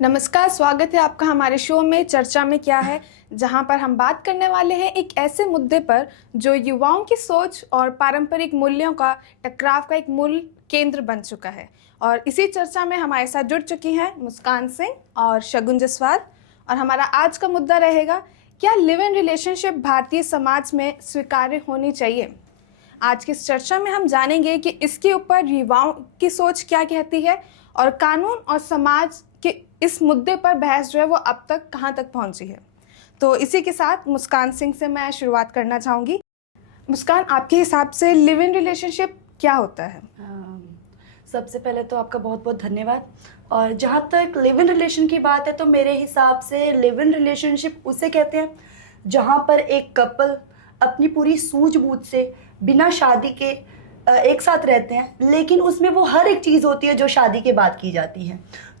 नमस्कार, स्वागत है आपका हमारे शो में चर्चा में क्या है, जहां पर हम बात करने वाले हैं एक ऐसे मुद्दे पर जो युवाओं की सोच और पारंपरिक मूल्यों का टकराव का एक मूल केंद्र बन चुका है। और इसी चर्चा में हमारे साथ जुड़ चुकी हैं मुस्कान सिंह और शगुन जसवाल। और हमारा आज का मुद्दा रहेगा, क्या live in relationship Bharatiya Samaj में स्वीकार्य होनी चाहिए। आज की इस चर्चा में हम जानेंगे कि इसके ऊपर युवाओं की सोच क्या कहती है और कानून और समाज के इस मुद्दे पर बहस जो है वो अब तक कहाँ तक पहुँची है। तो इसी के साथ मुस्कान सिंह से मैं शुरुआत करना चाहूँगी। मुस्कान, आपके हिसाब से लिव इन रिलेशनशिप क्या होता है? सबसे पहले तो आपका बहुत बहुत धन्यवाद। और जहाँ तक लिव इन रिलेशन की बात है तो मेरे हिसाब से लिव इन रिलेशनशिप उसे कहते हैं जहाँ पर एक कपल अपनी पूरी सूझबूझ से बिना शादी के एक साथ रहते हैं, लेकिन उसमें वो हर एक चीज़ होती है जो शादी के बाद की जाती है।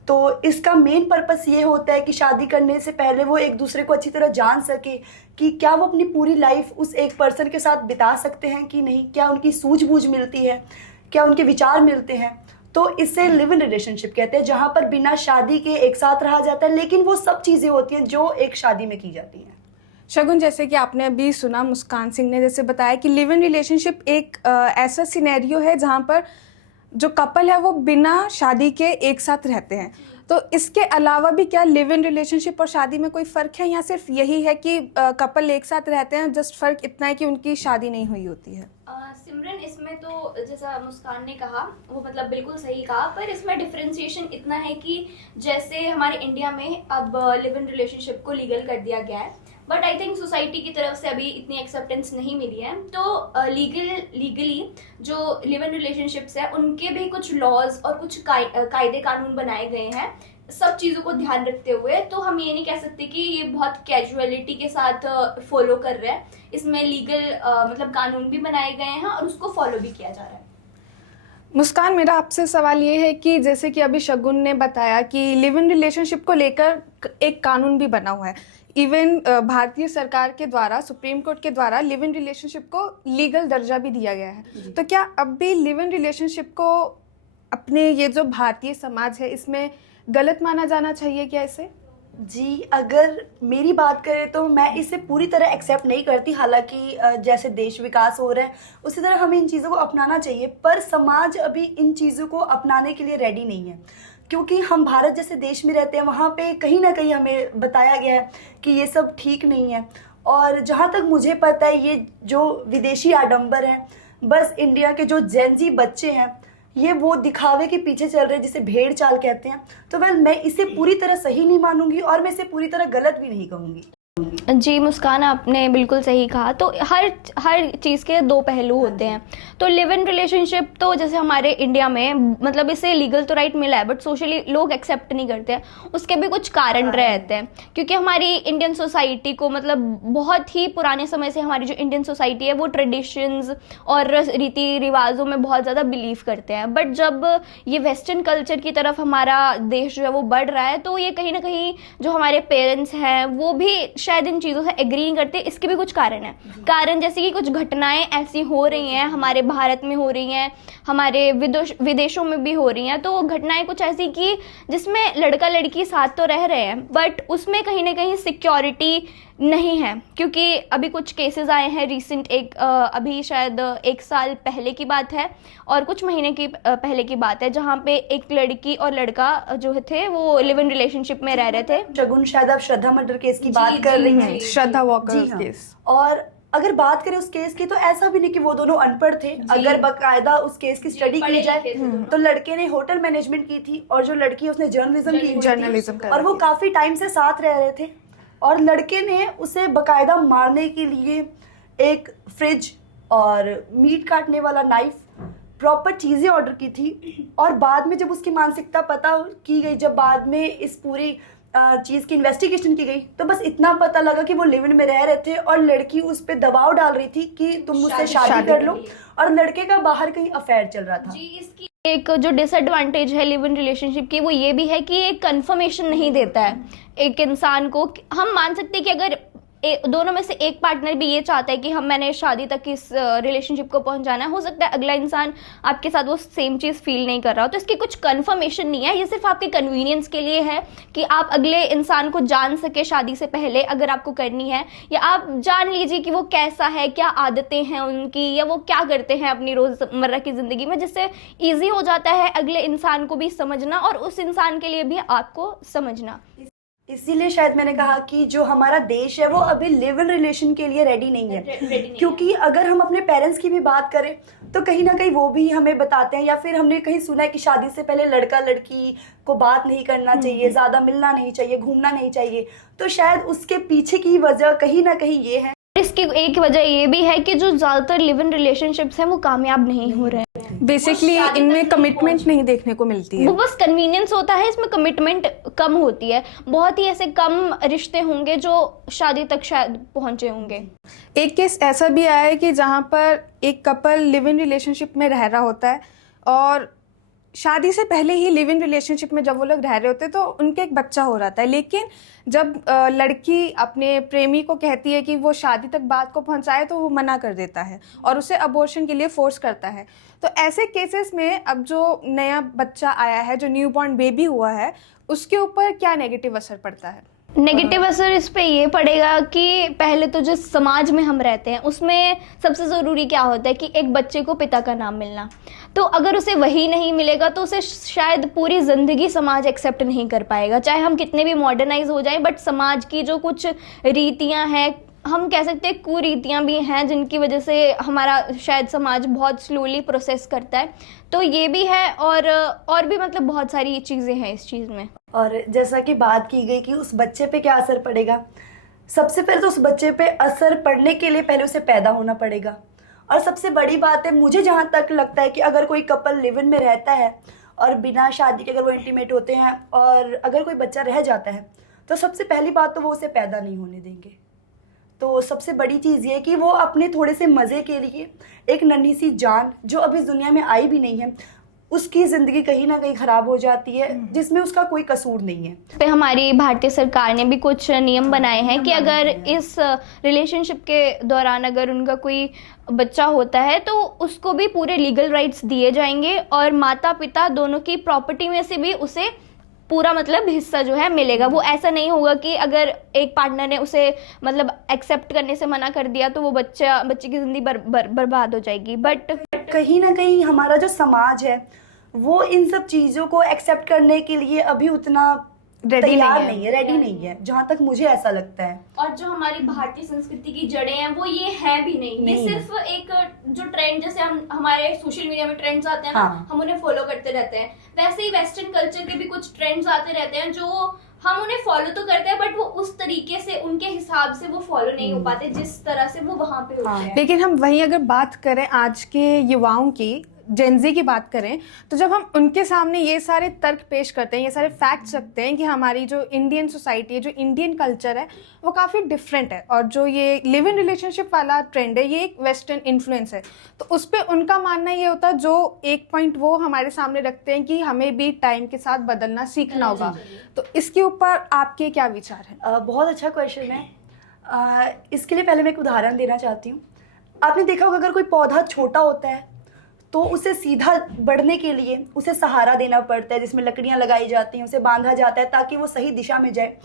तो इसका मेन पर्पस ये होता है कि शादी करने से पहले वो एक दूसरे को अच्छी तरह जान सके कि क्या वो अपनी पूरी लाइफ उस एक पर्सन के साथ बिता सकते हैं कि नहीं, क्या उनकी सूझबूझ मिलती है, क्या उनके विचार मिलते हैं। तो इससे लिव इन रिलेशनशिप कहते हैं, जहाँ पर बिना शादी के एक साथ रहा जाता है, लेकिन वो सब चीज़ें होती हैं जो एक शादी में की जाती हैं। शगुन, जैसे कि आपने अभी सुना, मुस्कान सिंह ने जैसे बताया कि लिव इन रिलेशनशिप एक ऐसा सिनेरियो है जहाँ पर जो कपल है वो बिना शादी के एक साथ रहते हैं। तो इसके अलावा भी क्या लिव इन रिलेशनशिप और शादी में कोई फ़र्क है, या सिर्फ यही है कि कपल एक साथ रहते हैं, जस्ट फ़र्क इतना है कि उनकी शादी नहीं हुई होती है? सिमरन, इसमें तो जैसा मुस्कान ने कहा वो मतलब बिल्कुल सही कहा, पर इसमें डिफरेंशिएशन इतना है कि जैसे हमारे इंडिया में अब लिव इन रिलेशनशिप को लीगल कर दिया गया है, बट आई थिंक सोसाइटी की तरफ से अभी इतनी एक्सेप्टेंस नहीं मिली है। तो लीगली जो लिव इन रिलेशनशिप्स है उनके भी कुछ लॉज और कुछ कायदे कानून बनाए गए हैं, सब चीज़ों को ध्यान रखते हुए। तो हम ये नहीं कह सकते कि ये बहुत कैजुअलिटी के साथ फॉलो कर रहे हैं। इसमें लीगल मतलब कानून भी बनाए गए हैं और उसको फॉलो भी किया जा रहा है। मुस्कान, मेरा आपसे सवाल ये है कि जैसे कि अभी शगुन ने बताया कि लिव इन रिलेशनशिप को लेकर एक कानून भी बना हुआ है। इवन भारतीय सरकार के द्वारा, सुप्रीम कोर्ट के द्वारा लिव इन रिलेशनशिप को लीगल दर्जा भी दिया गया है। तो क्या अब भी लिव इन रिलेशनशिप को अपने ये जो भारतीय समाज है इसमें गलत माना जाना चाहिए क्या इसे? जी, अगर मेरी बात करें तो मैं इसे पूरी तरह एक्सेप्ट नहीं करती। हालांकि जैसे देश विकास हो रहा है उसी तरह हमें इन चीज़ों को अपनाना चाहिए, पर समाज अभी इन चीज़ों को अपनाने के लिए रेडी नहीं है। क्योंकि हम भारत जैसे देश में रहते हैं, वहाँ पे कहीं ना कहीं हमें बताया गया है कि ये सब ठीक नहीं है। और जहाँ तक मुझे पता है, ये जो विदेशी आडंबर हैं, बस इंडिया के जो जेनजी बच्चे हैं, ये वो दिखावे के पीछे चल रहे हैं, जिसे भेड़ चाल कहते हैं। तो मैं इसे पूरी तरह सही नहीं मानूंगी और मैं इसे पूरी तरह गलत भी नहीं कहूँगी। जी मुस्कान, आपने बिल्कुल सही कहा। तो हर चीज़ के दो पहलू होते हैं। तो लिव इन रिलेशनशिप तो जैसे हमारे इंडिया में मतलब इसे लीगल तो राइट मिला है, बट सोशली लोग एक्सेप्ट नहीं करते हैं। उसके भी कुछ कारण रहते हैं, क्योंकि हमारी इंडियन सोसाइटी को मतलब बहुत ही पुराने समय से हमारी जो इंडियन सोसाइटी है वो ट्रेडिशंस और रीति रिवाजों में बहुत ज़्यादा बिलीव करते हैं। बट जब ये वेस्टर्न कल्चर की तरफ हमारा देश जो है वो बढ़ रहा है, तो ये कहीं ना कहीं जो हमारे पेरेंट्स हैं वो भी शायद इन चीज़ों से एग्री नहीं करते। इसके भी कुछ कारण हैं। कारण जैसे कि कुछ घटनाएं ऐसी हो रही हैं, हमारे भारत में हो रही हैं, हमारे विदेशों में भी हो रही हैं। तो घटनाएं कुछ ऐसी कि जिसमें लड़का लड़की साथ तो रह रहे हैं, बट उसमें कहीं ना कहीं सिक्योरिटी नहीं है। क्योंकि अभी कुछ केसेस आए हैं रिसेंट, अभी शायद 1 साल पहले की बात है और कुछ महीने की पहले की बात है, जहाँ पे एक लड़की और लड़का जो थे वो लिव इन रिलेशनशिप में रह रहे थे। शगुन, शायद आप श्रद्धा मर्डर केस की बात कर रही हैं। श्रद्धा वॉकर केस। और अगर बात करें उस केस की, तो ऐसा भी नहीं कि वो दोनों अनपढ़ थे। अगर बकायदा उस केस की स्टडी की जाए तो लड़के ने होटल मैनेजमेंट की थी और जो लड़की है उसने जर्नलिज्म की हुई थी, और वो काफी टाइम से साथ रह रहे थे। और लड़के ने उसे बकायदा मारने के लिए एक फ्रिज और मीट काटने वाला नाइफ, प्रॉपर चीज़ें ऑर्डर की थी। और बाद में जब उसकी मानसिकता पता की गई, जब बाद में इस पूरी चीज़ की इन्वेस्टिगेशन की गई, तो बस इतना पता लगा कि वो लिव इन में रह रहे थे और लड़की उस पर दबाव डाल रही थी कि तुम मुझसे शादी कर लो, और लड़के का बाहर कहीं अफेयर चल रहा था। जी, इसकी एक जो डिसएडवांटेज है लिव इन रिलेशनशिप की वो ये भी है कि एक कंफर्मेशन नहीं देता है एक इंसान को। हम मान सकते हैं कि अगर दोनों में से एक पार्टनर भी ये चाहता है कि मैंने शादी तक इस रिलेशनशिप को पहुंचाना है, हो सकता है अगला इंसान आपके साथ वो सेम चीज़ फील नहीं कर रहा हो, तो इसकी कुछ कंफर्मेशन नहीं है, ये सिर्फ आपके कन्वीनियंस के लिए है कि आप अगले इंसान को जान सके शादी से पहले अगर आपको करनी है, या आप जान लीजिए कि वो कैसा है, क्या आदतें हैं उनकी, या वो क्या करते हैं अपनी रोज़मर्रा की ज़िंदगी में, जिससे ईजी हो जाता है अगले इंसान को भी समझना और उस इंसान के लिए भी आपको समझना। इसीलिए शायद मैंने कहा कि जो हमारा देश है वो अभी लिव इन रिलेशन के लिए रेडी नहीं है, क्योंकि अगर हम अपने पेरेंट्स की भी बात करें तो कहीं ना कहीं वो भी हमें बताते हैं, या फिर हमने कहीं सुना है कि शादी से पहले लड़का लड़की को बात नहीं करना चाहिए, ज़्यादा मिलना नहीं चाहिए, घूमना नहीं चाहिए। तो शायद उसके पीछे की वजह कहीं ना कहीं ये है। इसकी एक वजह ये भी है कि जो ज़्यादातर लिव इन रिलेशनशिप्स हैं वो कामयाब नहीं हो रहे हैं। बेसिकली इनमें कमिटमेंट नहीं देखने को मिलती है, वो बस कन्वीनियंस होता है, इसमें कमिटमेंट कम होती है। बहुत ही ऐसे कम रिश्ते होंगे जो शादी तक शायद पहुंचे होंगे। एक केस ऐसा भी आया है कि जहाँ पर एक कपल लिव इन रिलेशनशिप में रह रहा होता है और शादी से पहले ही लिव इन रिलेशनशिप में जब वो लोग रह रहे होते हैं तो उनके एक बच्चा हो रहा था, लेकिन जब लड़की अपने प्रेमी को कहती है कि वो शादी तक बात को पहुंचाए तो वो मना कर देता है और उसे अबॉर्शन के लिए फोर्स करता है। तो ऐसे केसेस में अब जो नया बच्चा आया है, जो न्यूबॉर्न बेबी हुआ है, उसके ऊपर क्या नेगेटिव असर पड़ता है? नेगेटिव असर इस पे ये पड़ेगा कि पहले तो जिस समाज में हम रहते हैं उसमें सबसे ज़रूरी क्या होता है कि एक बच्चे को पिता का नाम मिलना। तो अगर उसे वही नहीं मिलेगा तो उसे शायद पूरी ज़िंदगी समाज एक्सेप्ट नहीं कर पाएगा, चाहे हम कितने भी मॉडर्नाइज हो जाएं, बट समाज की जो कुछ रीतियां हैं, हम कह सकते हैं कुरीतियां भी हैं, जिनकी वजह से हमारा शायद समाज बहुत स्लोली प्रोसेस करता है। तो ये भी है और भी मतलब बहुत सारी चीज़ें हैं इस चीज़ में। और जैसा कि बात की गई कि उस बच्चे पे क्या असर पड़ेगा, सबसे पहले तो उस बच्चे पे असर पड़ने के लिए पहले उसे पैदा होना पड़ेगा। और सबसे बड़ी बात है, मुझे जहाँ तक लगता है कि अगर कोई कपल लिव इन में रहता है और बिना शादी के अगर वो इंटीमेट होते हैं और अगर कोई बच्चा रह जाता है तो सबसे पहली बात तो वो उसे पैदा नहीं होने देंगे। तो सबसे बड़ी चीज़ ये है कि वो अपने थोड़े से मज़े के लिए एक नन्ही सी जान जो अभी इस दुनिया में आई भी नहीं है, उसकी ज़िंदगी कहीं ना कहीं ख़राब हो जाती है, जिसमें उसका कोई कसूर नहीं है। पे हमारी भारतीय सरकार ने भी कुछ नियम बनाए हैं कि अगर इस रिलेशनशिप के दौरान अगर उनका कोई बच्चा होता है तो उसको भी पूरे लीगल राइट्स दिए जाएंगे और माता पिता दोनों की प्रॉपर्टी में से भी उसे पूरा मतलब हिस्सा जो है मिलेगा। वो ऐसा नहीं होगा कि अगर एक पार्टनर ने उसे मतलब एक्सेप्ट करने से मना कर दिया तो वो बच्चे की ज़िंदगी बर्बाद हो जाएगी। बट कहीं ना कहीं हमारा जो समाज है वो इन सब चीज़ों को एक्सेप्ट करने के लिए अभी उतना तैयार नहीं है, रेडी नहीं है, जहाँ तक मुझे ऐसा लगता है। और जो हमारी भारतीय संस्कृति की जड़ें हैं वो ये है भी नहीं, ये सिर्फ एक जो ट्रेंड, जैसे हमारे सोशल मीडिया में ट्रेंड्स आते हैं ना, हम उन्हें फॉलो करते रहते हैं, वैसे ही वेस्टर्न कल्चर के भी कुछ ट्रेंड्स आते रहते हैं जो हम उन्हें फॉलो तो करते हैं बट वो उस तरीके से उनके हिसाब से वो फॉलो नहीं हो पाते जिस तरह से वो वहां पे होते हैं। लेकिन हम वहीं अगर बात करें आज के युवाओं की, जेनजी की बात करें, तो जब हम उनके सामने ये सारे तर्क पेश करते हैं, ये सारे फैक्ट्स रखते हैं कि हमारी जो इंडियन सोसाइटी है, जो इंडियन कल्चर है, वो काफ़ी डिफरेंट है और जो ये लिव इन रिलेशनशिप वाला ट्रेंड है ये एक वेस्टर्न इन्फ्लुएंस है, तो उस पर उनका मानना ये होता है, जो एक पॉइंट वो हमारे सामने रखते हैं कि हमें भी टाइम के साथ बदलना सीखना होगा। तो इसके ऊपर आपके क्या विचार हैं? बहुत अच्छा क्वेश्चन है। इसके लिए पहले मैं एक उदाहरण देना चाहती हूँ। आपने देखा होगा अगर कोई पौधा छोटा होता है तो उसे सीधा बढ़ने के लिए उसे सहारा देना पड़ता है, जिसमें लकड़ियां लगाई जाती हैं, उसे बांधा जाता है ताकि वो सही दिशा में जाए।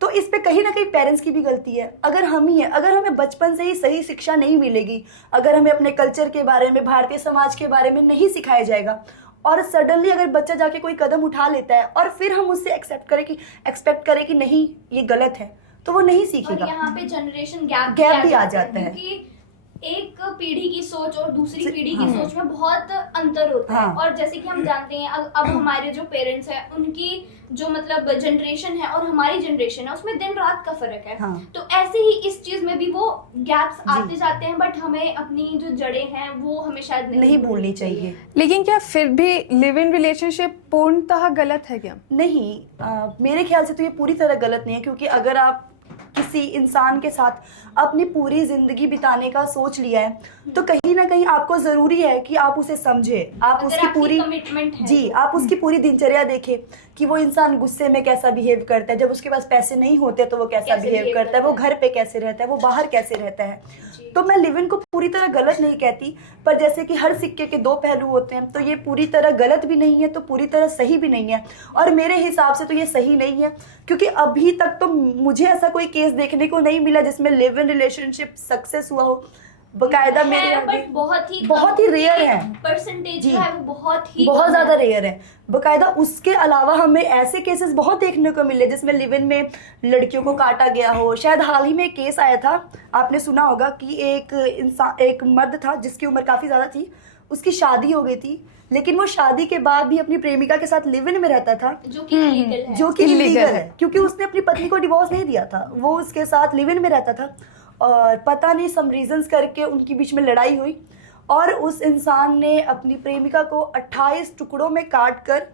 तो इस पे कहीं ना कहीं पेरेंट्स की भी गलती है। अगर हम ही है, अगर हमें बचपन से ही सही शिक्षा नहीं मिलेगी, अगर हमें अपने कल्चर के बारे में, भारतीय समाज के बारे में नहीं सिखाया जाएगा और सडनली अगर बच्चा जाके कोई कदम उठा लेता है और फिर हम उससे एक्सपेक्ट करें कि नहीं ये गलत है, तो वो नहीं सीखेगा। और यहाँ पे जनरेशन गैप भी आ जाता है, क्योंकि एक पीढ़ी की सोच और दूसरी पीढ़ी की सोच में बहुत अंतर होता है। और जैसे कि हम जानते हैं अब हमारे जो पेरेंट्स हैं उनकी जो मतलब जनरेशन है और हमारी जनरेशन है उसमें दिन रात का फर्क है। तो ऐसे ही इस चीज में भी वो गैप्स आते जाते हैं, बट हमें अपनी जो जड़ें हैं वो हमें शायद नहीं भूलनी चाहिए। लेकिन क्या फिर भी लिव इन रिलेशनशिप पूर्णतः गलत है क्या? नहीं, मेरे ख्याल से तो ये पूरी तरह गलत नहीं है, क्योंकि अगर आप किसी इंसान के साथ अपनी पूरी जिंदगी बिताने का सोच लिया है तो कहीं ना कहीं आपको जरूरी है कि आप उसे समझे, आप उसकी पूरी कमिटमेंट है, जी आप उसकी पूरी दिनचर्या देखें कि वो इंसान गुस्से में कैसा बिहेव करता है, जब उसके पास पैसे नहीं होते तो वो कैसा बिहेव करता है, वो घर पे कैसे रहता है, वो बाहर कैसे रहता है। तो मैं लिव इन को पूरी तरह गलत नहीं कहती, पर जैसे कि हर सिक्के के दो पहलू होते हैं, तो ये पूरी तरह गलत भी नहीं है तो पूरी तरह सही भी नहीं है। और मेरे हिसाब से तो ये सही नहीं है, क्योंकि अभी तक तो मुझे ऐसा कोई केस देखने को नहीं मिला जिसमें लिव इन रिलेशनशिप सक्सेस हुआ हो। बकायदा मेरे है, आगे but बहुत ही रेयर है, परसेंटेज जी, है वो बहुत ज्यादा रेयर है। बकायदा उसके अलावा हमें ऐसे केसेस बहुत देखने को मिले जिसमें लिव इन में लड़कियों को काटा गया हो। शायद हाल ही में एक केस आया था, आपने सुना होगा कि एक मर्द था जिसकी उम्र काफी ज्यादा थी, उसकी शादी हो गई थी, लेकिन वो शादी के बाद भी अपनी प्रेमिका के साथ लिव इन में रहता था, जो कि इलीगल है, जो कि इलीगल है, क्योंकि उसने अपनी पत्नी को डिवोर्स नहीं दिया था, वो उसके साथ लिव इन में रहता था। और पता नहीं सम रीजंस करके उनके बीच में लड़ाई हुई और उस इंसान ने अपनी प्रेमिका को 28 टुकड़ों में काट कर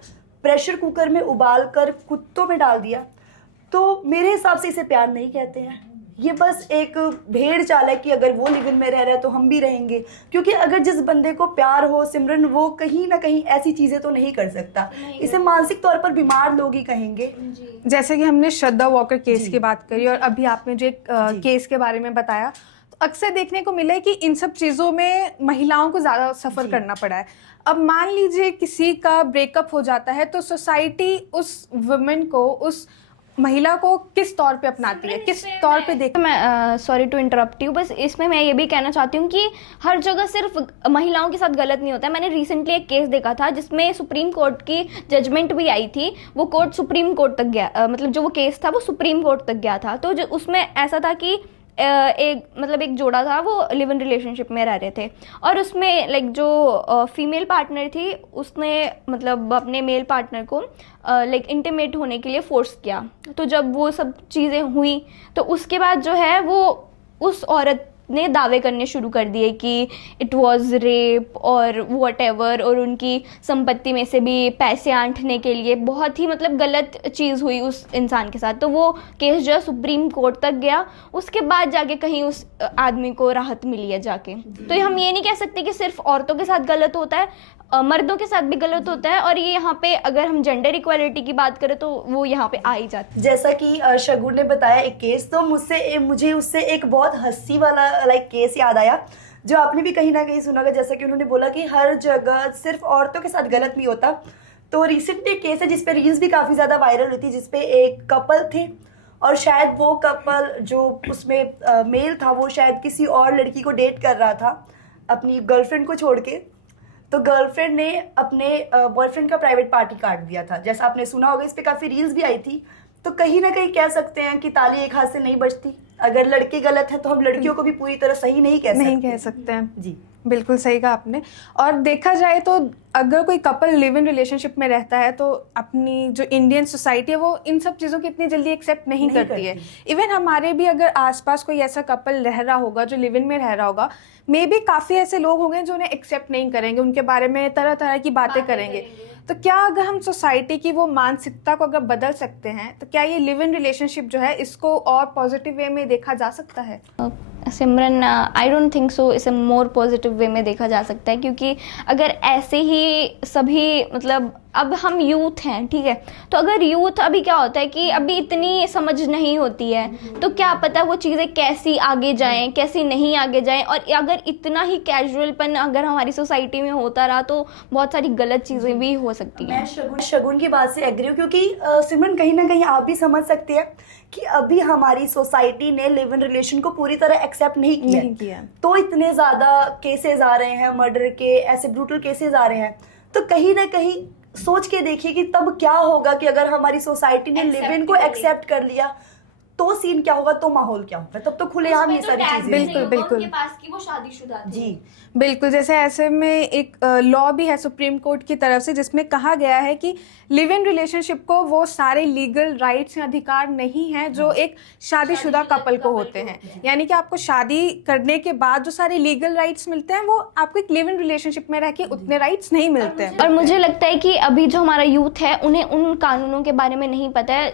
प्रेशर कुकर में उबाल कर कुत्तों में डाल दिया। तो मेरे हिसाब से इसे प्यार नहीं कहते हैं, ये बस एक भेड़ चाल है कि अगर वो लिव इन में रह रहा है तो हम भी रहेंगे। क्योंकि अगर जिस बंदे को प्यार हो सिमरन, वो कहीं ना कहीं ऐसी चीजें तो नहीं कर सकता, इसे मानसिक तौर पर बीमार लोग ही कहेंगे। जैसे कि हमने श्रद्धा वॉकर केस की बात करी और अभी आपने जो एक केस के बारे में बताया, तो अक्सर देखने को मिला है कि इन सब चीज़ों में महिलाओं को ज़्यादा सफ़र करना पड़ा है। अब मान लीजिए किसी का ब्रेकअप हो जाता है तो सोसाइटी उस वुमेन को, उस महिला को किस तौर पे अपनाती है, किस तौर पे देख। मैं सॉरी टू इंटरप्ट यू, बस इसमें मैं ये भी कहना चाहती हूँ कि हर जगह सिर्फ महिलाओं के साथ गलत नहीं होता है। मैंने रिसेंटली एक केस देखा था जिसमें सुप्रीम कोर्ट की जजमेंट भी आई थी, वो कोर्ट सुप्रीम कोर्ट तक गया, मतलब जो वो केस था वो सुप्रीम कोर्ट तक गया था। तो उसमें ऐसा था कि एक जोड़ा था, वो लिव इन रिलेशनशिप में रह रहे थे और उसमें लाइक जो फीमेल पार्टनर थी उसने मतलब अपने मेल पार्टनर को लाइक इंटीमेट होने के लिए फोर्स किया। तो जब वो सब चीज़ें हुई तो उसके बाद जो है वो उस औरत ने दावे करने शुरू कर दिए कि इट वाज रेप और व्हाटएवर, और उनकी संपत्ति में से भी पैसे आंटने के लिए बहुत ही मतलब गलत चीज़ हुई उस इंसान के साथ। तो वो केस जो है सुप्रीम कोर्ट तक गया, उसके बाद जाके कहीं उस आदमी को राहत मिली है जाके। तो हम ये नहीं कह सकते कि सिर्फ औरतों के साथ गलत होता है, मर्दों के साथ भी गलत होता है। और ये यहाँ पे अगर हम जेंडर इक्वालिटी की बात करें तो वो यहाँ पे आ ही जाती है। जैसा कि शगुन ने बताया एक केस, तो मुझे उससे एक बहुत हंसी वाला केस याद आया जो आपने भी कहीं ना कहीं सुना होगा। जैसा कि उन्होंने बोला कि हर जगह सिर्फ औरतों के साथ गलत नहीं होता। तो रिसेंटली एक केस है जिसपे रील्स भी काफ़ी ज़्यादा वायरल हुई थी, जिसपे एक कपल थे और शायद वो कपल जो उसमें मेल था वो शायद किसी और लड़की को डेट कर रहा था अपनी गर्लफ्रेंड को छोड़ के। तो गर्लफ्रेंड ने अपने बॉयफ्रेंड का प्राइवेट पार्टी काट दिया था, जैसा आपने सुना होगा। इस पे काफ़ी रील्स भी आई थी। तो कहीं ना कहीं कह सकते हैं कि ताली एक हाथ से नहीं बजती। अगर लड़के गलत हैं तो हम लड़कियों को भी पूरी तरह सही नहीं कह सकते हैं। जी बिल्कुल सही कहा आपने। और देखा जाए तो अगर कोई कपल लिव इन रिलेशनशिप में रहता है तो अपनी जो इंडियन सोसाइटी है वो इन सब चीज़ों को इतनी जल्दी एक्सेप्ट नहीं करती है। इवन हमारे भी अगर आसपास कोई ऐसा कपल रह रहा होगा जो लिव इन में रह रहा होगा, मे बी काफ़ी ऐसे लोग होंगे जो उन्हें एक्सेप्ट नहीं करेंगे, उनके बारे में तरह तरह की बातें करेंगे। तो क्या अगर हम सोसाइटी की वो मानसिकता को अगर बदल सकते हैं तो क्या ये लिव इन रिलेशनशिप जो है इसको और पॉजिटिव वे में देखा जा सकता है? सिमरन, आई डोंट थिंक सो इसे मोर पॉजिटिव वे में देखा जा सकता है, क्योंकि अगर ऐसे ही सभी मतलब अब हम यूथ हैं, ठीक है, तो अगर यूथ अभी क्या होता है कि अभी इतनी समझ नहीं होती है, तो क्या पता वो चीज़ें कैसी आगे जाएं कैसी नहीं आगे जाएं। और अगर इतना ही कैजुअलपन अगर हमारी सोसाइटी में होता रहा तो बहुत सारी गलत चीज़ें भी हो सकती हैं। मैं शगुन की बात से एग्री हूँ, क्योंकि सिमरन कहीं ना कहीं आप भी समझ सकते हैं कि अभी हमारी सोसाइटी ने लिव इन रिलेशन को पूरी तरह एक्सेप्ट नहीं किया। तो इतने ज़्यादा केसेस आ रहे हैं, मर्डर के ऐसे ब्रूटल केसेस आ रहे हैं। तो कहीं ना कहीं सोच के देखिए कि तब क्या होगा कि अगर हमारी सोसाइटी ने लिव इन को एक्सेप्ट कर लिया तो सीन क्या होगा, तो माहौल क्या होगा। तब तो खुलेआम ये सारी चीजें। बिल्कुल पास की वो शादीशुदा थी। जी बिल्कुल। जैसे ऐसे में एक लॉ भी है सुप्रीम कोर्ट की तरफ से जिसमें कहा गया है कि लिव इन रिलेशनशिप को वो सारे लीगल राइट्स या अधिकार नहीं है जो एक शादीशुदा कपल को होते हैं। यानी कि आपको शादी करने के बाद जो सारे लीगल राइट्स मिलते हैं वो आपको एक लिव इन रिलेशनशिप में रह के उतने राइट्स नहीं मिलते हैं। और मुझे लगता है कि अभी जो हमारा यूथ है उन्हें उन कानूनों के बारे में नहीं पता है।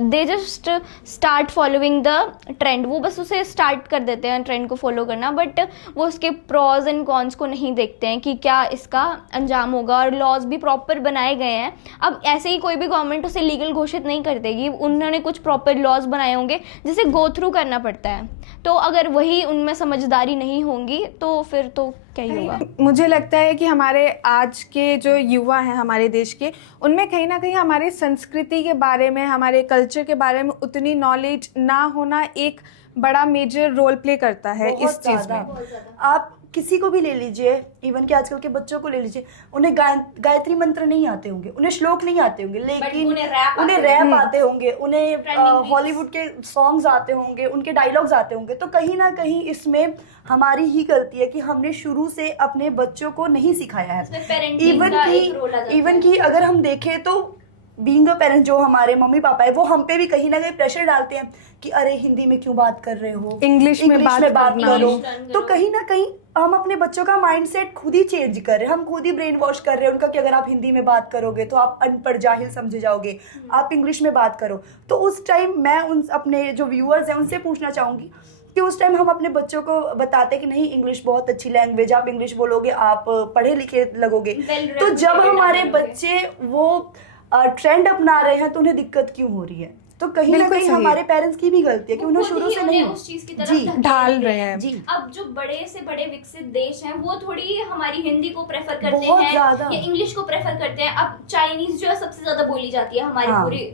They just start start following the trend, वो बस उसे स्टार्ट कर देते हैं ट्रेंड को फॉलो करना, बट वो उसके प्रॉज एंड कॉन्स को नहीं देखते हैं कि क्या इसका अंजाम होगा। और लॉज भी प्रॉपर बनाए गए हैं। अब ऐसे ही कोई भी गवर्नमेंट उसे लीगल घोषित नहीं कर देगी, उन्होंने कुछ प्रॉपर लॉज बनाए होंगे जिसे गो थ्रू करना पड़ता है। तो अगर वही उनमें समझदारी नहीं होंगी तो फिर तो क्या ही होगा। मुझे लगता है कि हमारे आज के जो युवा हैं हमारे देश के, उनमें कहीं ना कहीं हमारी संस्कृति के बारे में, हमारे कल्चर के बारे में उतनी नॉलेज ना होना एक बड़ा मेजर रोल प्ले करता है इस चीज़ में। आप किसी को भी ले लीजिए, इवन कि आजकल के बच्चों को ले लीजिए, उन्हें गायत्री मंत्र नहीं आते होंगे, उन्हें श्लोक नहीं आते होंगे, लेकिन उन्हें रैप आते होंगे, उन्हें हॉलीवुड के सॉन्ग्स आते होंगे, उनके डायलॉग्स आते होंगे। तो कहीं ना कहीं इसमें हमारी ही गलती है कि हमने शुरू से अपने बच्चों को नहीं सिखाया है। इवन कि अगर हम देखें तो बीइंग अ पेरेंट्स, जो हमारे मम्मी पापा है, वो हम पे भी कहीं ना कहीं प्रेशर डालते हैं कि अरे हिंदी में क्यों बात कर रहे हो, इंग्लिश में बात करो। तो कहीं ना कहीं हम अपने बच्चों का माइंडसेट खुद ही चेंज कर रहे हैं, हम खुद ही ब्रेन वॉश कर रहे हैं उनका कि अगर आप हिंदी में बात करोगे तो आप अनपढ़ जाहिल समझे जाओगे, आप इंग्लिश में बात करो। तो उस टाइम मैं उन अपने जो व्यूअर्स हैं उनसे पूछना चाहूँगी कि उस टाइम हम अपने बच्चों को बताते कि नहीं, इंग्लिश बहुत अच्छी लैंग्वेज, आप इंग्लिश बोलोगे आप पढ़े लिखे लगोगे। तो जब हमारे बच्चे वो ट्रेंड अपना रहे हैं तो उन्हें दिक्कत क्यों हो रही है? तो कहीं ना कहीं हमारे पेरेंट्स की भी गलती है कि उन्हें शुरू से नहीं उस चीज की तरफ ढाल रहे हैं। जी। अब जो बड़े से बड़े विकसित देश हैं वो थोड़ी हमारी हिंदी को प्रेफर करते बहुत हैं ज्यादा। या इंग्लिश को प्रेफर करते हैं। अब चाइनीज जो है सबसे ज्यादा बोली जाती है हमारी पूरी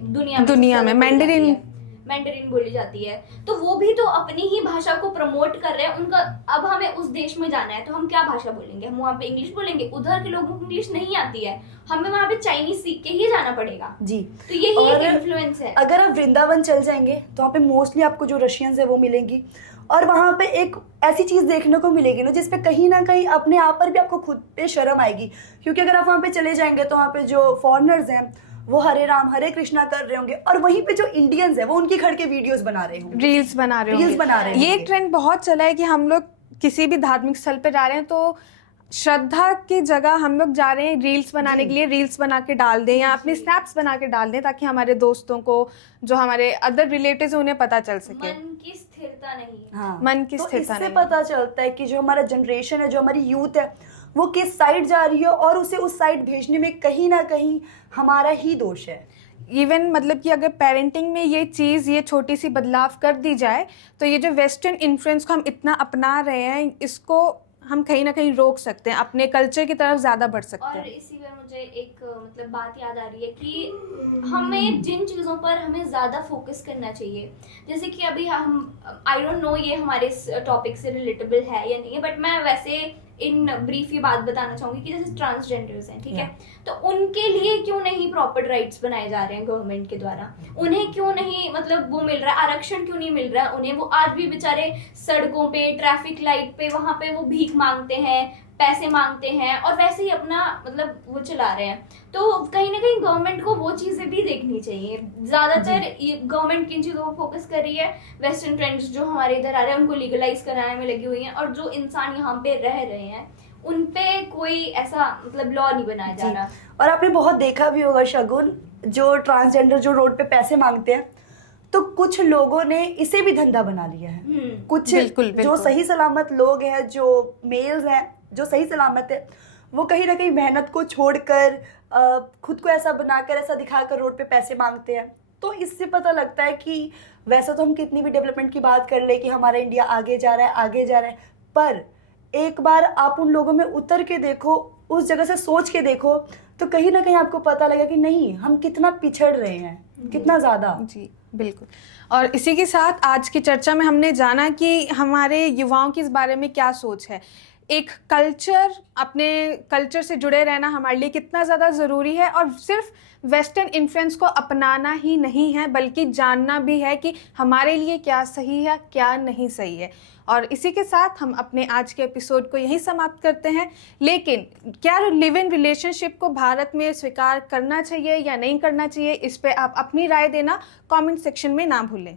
दुनिया में मैंडरिन बोली जाती है। तो वो भी तो अपनी ही भाषा को प्रमोट कर रहे हैं उनका। अब हमें उस देश में जाना है तो हम क्या भाषा बोलेंगे? हम वहाँ पे इंग्लिश बोलेंगे, उधर के लोगों को इंग्लिश नहीं आती है, हमें वहाँ पे चाइनीज सीख के ही जाना पड़ेगा। जी। तो यही एक इन्फ्लुएंस है। अगर आप वृंदावन चल जाएंगे तो वहाँ पे मोस्टली आपको जो रशियंस है वो मिलेंगी, और वहाँ पे एक ऐसी चीज़ देखने को मिलेगी ना जिसपे कहीं ना कहीं अपने आप पर भी आपको खुद पे शर्म आएगी। क्योंकि अगर आप वहाँ पे चले जाएंगे तो वहाँ पे जो फॉरेनर्स हैं वो हरे राम हरे कृष्णा कर रहे होंगे, और वहीं पे जो इंडियंस है वो उनके घर के वीडियोस बना रहे होंगे, रील्स बना रहे होंगे। ये एक ट्रेंड बहुत चला है कि हम लोग किसी भी धार्मिक स्थल पे जा रहे हैं तो श्रद्धा की जगह हम लोग जा रहे हैं रील्स बनाने के लिए, रील्स बना के डाल दें या अपनी स्नैप्स बना के डाल दें ताकि हमारे दोस्तों को, जो हमारे अदर रिलेटिव्स उन्हें पता चल सके। मन की स्थिरता नहीं। हाँ। मन की स्थिरता इससे नहीं। पता चलता है कि जो हमारा जनरेशन है, जो हमारी यूथ है, वो किस साइड जा रही है, और उसे उस साइड भेजने में कहीं ना कहीं हमारा ही दोष है। इवन मतलब कि अगर पेरेंटिंग में ये चीज़, ये छोटी सी बदलाव कर दी जाए तो ये जो वेस्टर्न इन्फ्लुएंस को हम इतना अपना रहे हैं, इसको हम कहीं ना कहीं रोक सकते हैं, अपने कल्चर की तरफ ज़्यादा बढ़ सकते और हैं। इसी में मुझे एक मतलब बात याद आ रही है कि हमें जिन चीज़ों पर हमें ज़्यादा फोकस करना चाहिए, जैसे कि अभी हम आई डोंट नो ये हमारे टॉपिक से रिलेटेबल है या नहीं है, बट मैं वैसे इन ब्रीफ ये बात बताना चाहूँगी कि जैसे ट्रांसजेंडर्स हैं, ठीक है, तो उनके लिए क्यों नहीं प्रॉपर राइट्स बनाए जा रहे हैं गवर्नमेंट के द्वारा? उन्हें क्यों नहीं मतलब वो मिल रहा है, आरक्षण क्यों नहीं मिल रहा है उन्हें? वो आज भी बेचारे सड़कों पे, ट्रैफिक लाइट पे, वहाँ पे वो भीख मांगते हैं, पैसे मांगते हैं और वैसे ही अपना मतलब वो चला रहे हैं। तो कहीं ना कहीं गवर्नमेंट को वो चीज़ें भी देखनी चाहिए। ज़्यादातर गवर्नमेंट किन चीज़ों को फोकस कर रही है? वेस्टर्न ट्रेंड्स जो हमारे इधर आ रहे हैं उनको लीगलाइज कराने में लगी हुई हैं, और जो इंसान यहाँ पे रह रहे हैं उन पे कोई ऐसा मतलब लॉ नहीं बनाया जा रहा। और आपने बहुत देखा भी होगा शगुन, जो ट्रांसजेंडर जो रोड पे पैसे मांगते हैं, तो कुछ लोगों ने इसे भी धंधा बना लिया है। कुछ बिल्कुल। जो सही सलामत लोग हैं, जो मेल्स हैं, जो सही सलामत है, वो कहीं ना कहीं मेहनत को छोड़कर खुद को ऐसा बनाकर, ऐसा दिखाकर रोड पे पैसे मांगते हैं। तो इससे पता लगता है कि वैसे तो हम कितनी भी डेवलपमेंट की बात कर ले कि हमारा इंडिया आगे जा रहा है, आगे जा रहा है, पर एक बार आप उन लोगों में उतर के देखो, उस जगह से सोच के देखो, तो कहीं ना कहीं आपको पता लगेगा कि नहीं, हम कितना पिछड़ रहे हैं, कितना ज़्यादा। जी बिल्कुल। और इसी के साथ आज की चर्चा में हमने जाना कि हमारे युवाओं की इस बारे में क्या सोच है। एक कल्चर, अपने कल्चर से जुड़े रहना हमारे लिए कितना ज़्यादा ज़रूरी है, और सिर्फ वेस्टर्न इन्फ्लुएंस को अपनाना ही नहीं है बल्कि जानना भी है कि हमारे लिए क्या सही है, क्या नहीं सही है। और इसी के साथ हम अपने आज के एपिसोड को यहीं समाप्त करते हैं। लेकिन क्या लिव इन रिलेशनशिप को भारत में स्वीकार करना चाहिए या नहीं करना चाहिए, इस पे आप अपनी राय देना कमेंट सेक्शन में ना भूलें।